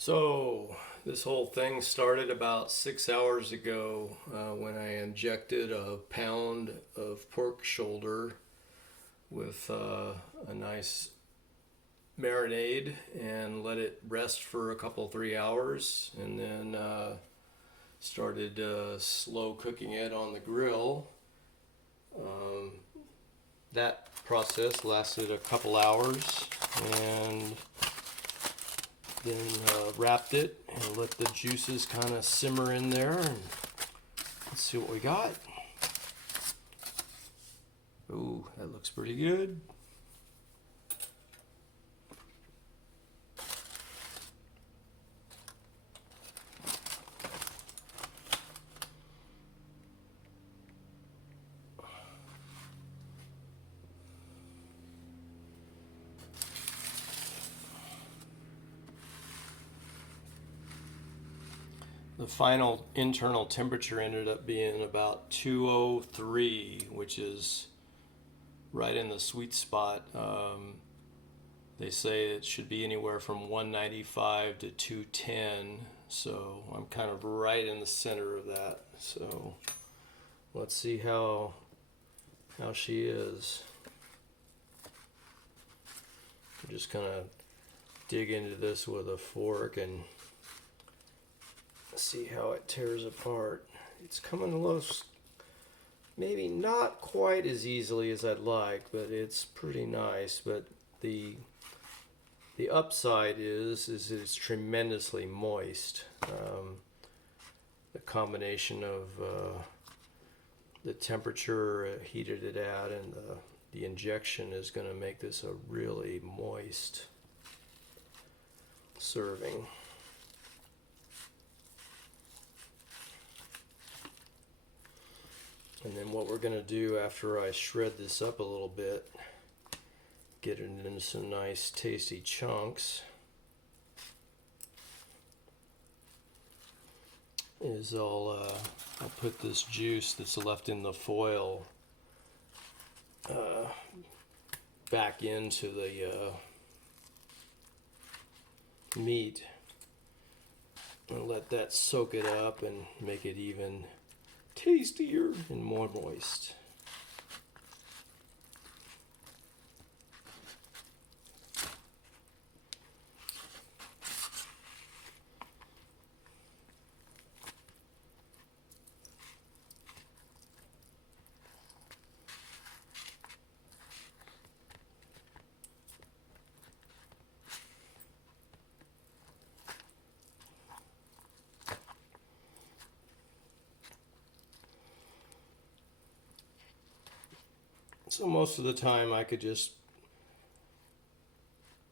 So, this whole thing started about 6 hours ago when I injected a pound of pork shoulder with a nice marinade and let it rest for a couple, 3 hours, and then started slow cooking it on the grill. Um, that process lasted a couple hours, and then wrapped it and let the juices kind of simmer in there, and let's see what we got. Ooh, that looks pretty good. The final internal temperature ended up being about 203, which is right in the sweet spot. They say it should be anywhere from 195 to 210, so I'm kind of right in the center of that. So let's see how she is. I'm just kind of dig into this with a fork and see how it tears apart. It's coming loose, maybe not quite as easily as I'd like, but it's pretty nice. But the upside is it's tremendously moist. The combination of the temperature heated it at and the injection is going to make this a really moist serving. And then what we're going to do after I shred this up a little bit, get it into some nice tasty chunks, is I'll put this juice that's left in the foil back into the meat and let that soak it up and make it even tastier and more moist. So most of the time I could just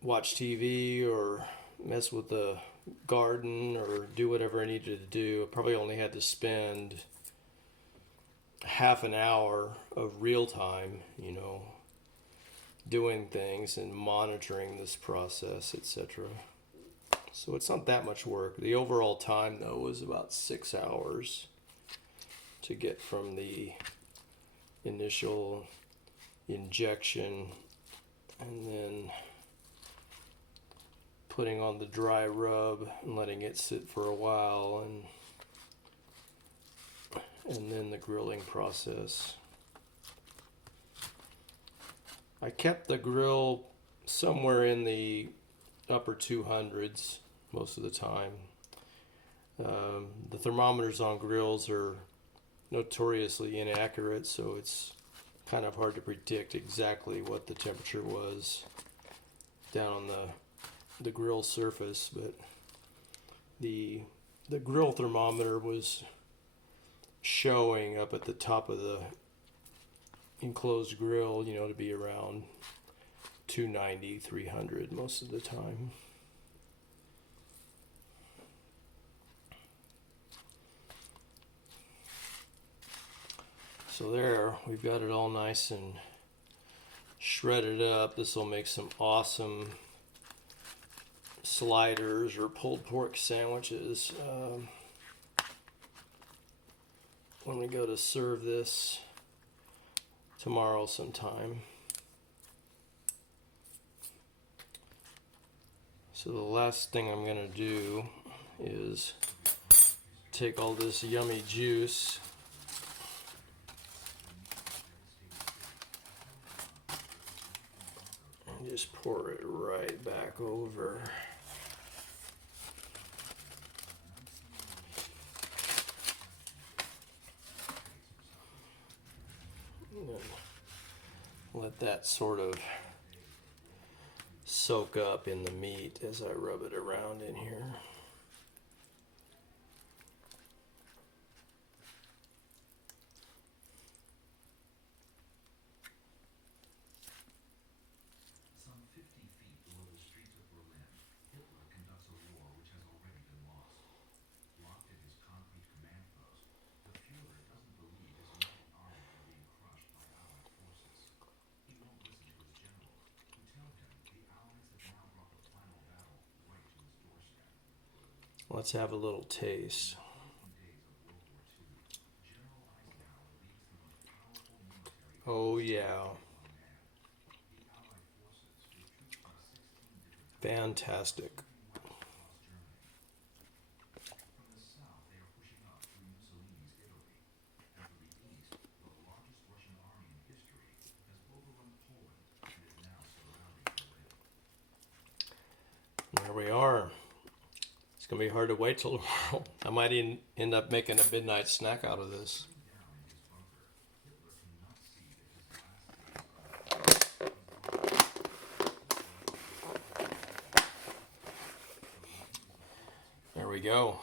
watch TV or mess with the garden or do whatever I needed to do. I probably only had to spend half an hour of real time, doing things and monitoring this process, etc. So it's not that much work. The overall time, though, was about 6 hours to get from the initial injection and then putting on the dry rub and letting it sit for a while, and then the grilling process. I kept the grill somewhere in the upper 200s most of the time. The thermometers on grills are notoriously inaccurate, so it's kind of hard to predict exactly what the temperature was down on the grill surface, but the grill thermometer was showing up at the top of the enclosed grill, to be around 290, 300 most of the time. So there, we've got it all nice and shredded up. This will make some awesome sliders or pulled pork sandwiches when we go to serve this tomorrow sometime. So the last thing I'm going to do is take all this yummy juice and just pour it right back over. And let that sort of soak up in the meat as I rub it around in here. Some 50 feet below the streets of Berlin, Hitler conducts a war which has already been lost. Locked at his concrete command post, the Fuhrer doesn't believe his mighty army are being crushed by Allied forces. He won't listen to his generals, who tell him the Allies have now brought the final battle right to his doorstep. Let's have a little taste. In the days of World War II, General Eisenhower leads the most powerful military Oh yeah, the Allied forces, with troops from 16 different fantastic. across Germany. From the south, they are pushing up through Mussolini's Italy, and from the east, the largest Russian army in history has overrun Poland and is now surrounding Berlin. There we are. It's going to be hard to wait till tomorrow. I might end up making a midnight snack out of this. Down in his bunker, Hitler cannot see that his last days are There we go.